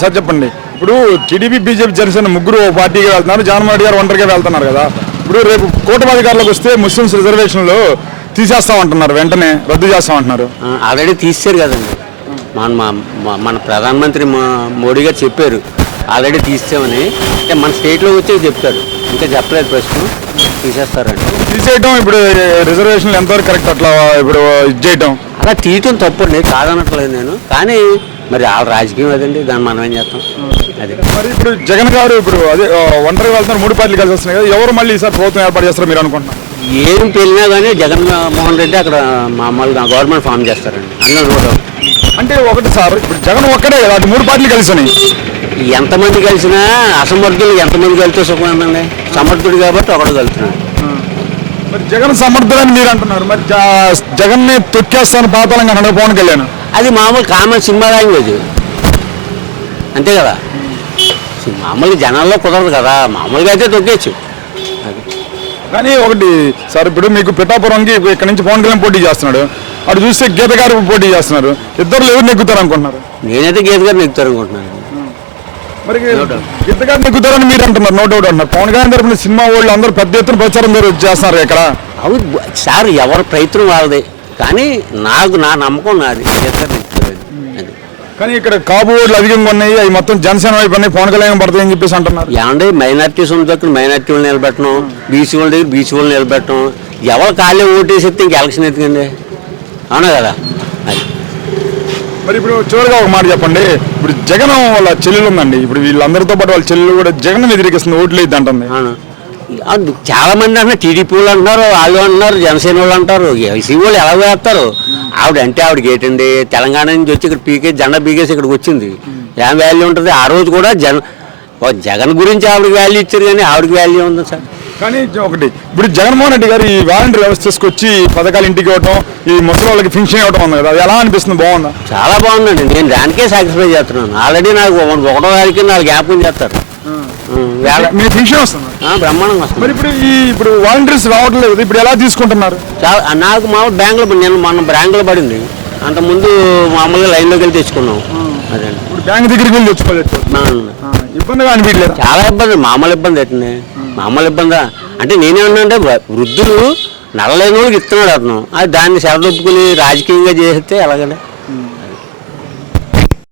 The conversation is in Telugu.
సార్ చెప్పండి, ఇప్పుడు టీడీపీ బీజేపీ జనసేన ముగ్గురు పార్టీగా వెళ్తున్నారు, జగన్మోహన్ రెడ్డి గారు ఒంటరిగా వెళ్తున్నారు కదా. ఇప్పుడు రేపు కూటమి అధికారులకు వస్తే ముస్లిమ్స్ రిజర్వేషన్లు తీసేస్తామంటున్నారు, వెంటనే రద్దు చేస్తామంటున్నారు. ఆల్రెడీ తీసేశారు కదండి. మన ప్రధానమంత్రి మోడీ గారు చెప్పారు ఆల్రెడీ తీసేమని. అంటే మన స్టేట్లో వచ్చి చెప్తారు, ఇంకా చెప్పలేదు, ప్రస్తుతం తీసేస్తారండి. తీసేయటం ఇప్పుడు రిజర్వేషన్లు ఎంతవరకు కరెక్ట్? అట్లా ఇప్పుడు ఇది చేయటం అలా తీయటం తప్పండి, కాదనట్లేదు నేను. కానీ మరి వాళ్ళ రాజకీయం అదండి, దాన్ని మనం ఏం చేస్తాం. అదే మరి ఇప్పుడు జగన్ గారు ఇప్పుడు అదే ఒంటరిగా వెళ్తున్నారు, 3 పార్టీలు కలిసి వస్తున్నాయి కదా, ఎవరు మళ్ళీ ఈసారి ప్రభుత్వం ఏర్పాటు చేస్తారో మీరు అనుకుంటున్నారు? ఏం పెళ్ళినా కానీ జగన్మోహన్ రెడ్డి అక్కడ మామూలుగా గవర్నమెంట్ ఫామ్ చేస్తారండి, అందులో నోట్. అంటే ఒకటి సార్, ఇప్పుడు జగన్ ఒక్కడే కదా, అటు 3 పార్టీలు కలిసి ఉన్నాయి. ఎంతమంది కలిసినా అసమర్థులు ఎంతమంది కలిస్తే సుఖం ఏందండి? సమర్థుడు కాబట్టి ఒకడు కలుతున్నాడు. మరి జగన్ సమర్థులని మీరు అంటున్నారు, మరి జగన్ ని తొక్కేస్తాను పాతాళంగా అన్నాడు పవన్ కళ్యాణ్. అది మామూలు కామన్ సినిమా లాంగ్వేజ్ అంతే కదా. మామూలుగా జనాల్లో కుదరదు కదా, మామూలుగా అయితే తొక్కేచ్చు. అది కానీ ఒకటి సార్, ఇప్పుడు మీకు పిఠాపురంకి ఇక్కడ నుంచి పవన్ కళ్యాణ్ పోటీ చేస్తున్నాడు, అటు చూస్తే గీత గారు పోటీ చేస్తున్నారు, ఇద్దరు ఎవరు నెగ్గుతారు అనుకుంటున్నారు? నేనైతే గీత గారు నెగ్గుతారు అనుకుంటున్నాను. మరి గీత గారు నెగ్గుతారని మీరు అంటున్నారు, నో డౌట్ అంటున్నారు. పవన్ కళ్యాణ్ తరపున సినిమా వాళ్ళు అందరూ పెద్ద ఎత్తున ప్రచారం చేస్తున్నారు ఇక్కడ. అవును సార్, ఎవరి ప్రయత్నం వాళ్ళదే, కానీ నా నమ్మకం నాది, గీత గారు నెగ్గుతారు. అది కానీ ఇక్కడ కాపు ఓట్లు అధికంగా ఉన్నాయి, అవి మొత్తం జనసేన వైపు ఉన్నాయి, పవన్ కళ్యాణ్ పడతాయి అని చెప్పేసి అంటున్నారు. ఏమంటే మైనార్టీస్ ఉన్న దగ్గర మైనార్టీ వాళ్ళు నిలబెట్టడం, బీసీ వాళ్ళ దగ్గర బీసీ వాళ్ళు నిలబెట్టడం, ఎవరు ఖాళీ ఓటేసేస్తే ఇంక ఎలక్షన్ ఎత్తుకండి, అవునా కదా. అది మరి ఇప్పుడు చివరిగా ఒక మాట చెప్పండి, ఇప్పుడు జగన్ వాళ్ళ చెల్లెలు ఉందండి, ఇప్పుడు వీళ్ళందరితో పాటు వాళ్ళ చెల్లెలు కూడా జగన్ వ్యతిరేకిస్తుంది, ఓట్లు వేద్ది అంటుంది. చాలా మంది అంటున్నారు, టీడీపీ వాళ్ళు అంటున్నారు, వాళ్ళు అంటున్నారు, జనసేన వాళ్ళు అంటారు, ఎస్సీ వాళ్ళు ఎలా వేస్తారు. ఆవిడకి ఏంటండి, తెలంగాణ నుంచి వచ్చి ఇక్కడ జెండా పీకేసి ఇక్కడికి వచ్చింది, ఏం వాల్యూ ఉంటుంది? ఆ రోజు కూడా జగన్ గురించి ఆవిడకి వాల్యూ ఇచ్చారు, కానీ ఆవిడకి వాల్యూ ఉంది సార్. కానీ ఒకటి, ఇప్పుడు జగన్మోహన్ రెడ్డి గారు ఈ వాలంటీర్ వ్యవస్థ తీసుకొచ్చి పథకాలు ఇంటికి ఇవ్వటం, ఈ ముసలి వాళ్ళకి పెన్షన్ ఇవ్వటం ఉంది కదా, అది ఎలా అనిపిస్తుంది? బాగుందా? చాలా బాగుందండి, నేను దానికే సాటిస్ఫై చేస్తున్నాను. ఆల్రెడీ నాకు 1వ తారీఖు నాకు జ్ఞాపకం చేస్తారు, మీ పెన్షన్ వస్తుంది, బ్రహ్మాండంగా వస్తుంది. మరి ఇప్పుడు వాలంటీర్స్ రావట్లేదు, ఇప్పుడు ఎలా తీసుకుంటున్నారు? నాకు మామూలు బ్యాంకులో నేను మన బ్యాంకులో పడింది, అంతకుముందు మామూలుగా లైన్లోకి వెళ్ళి తెచ్చుకున్నాం. అదే ఇప్పుడు బ్యాంక్ దగ్గరికి వెళ్ళి తెచ్చుకోలేదు, ఇబ్బందిగా అనిపించలేదు? చాలా ఇబ్బంది, మామూలు ఇబ్బంది ఎట్టండి, మామూలు ఇబ్బందా అంటే నేనేమన్నా అంటే వృద్ధులు నడలేని వాళ్ళకి ఇస్తున్నాడు అతను, అది దాన్ని సరదొప్పుకుని రాజకీయంగా చేస్తే ఎలాగండి?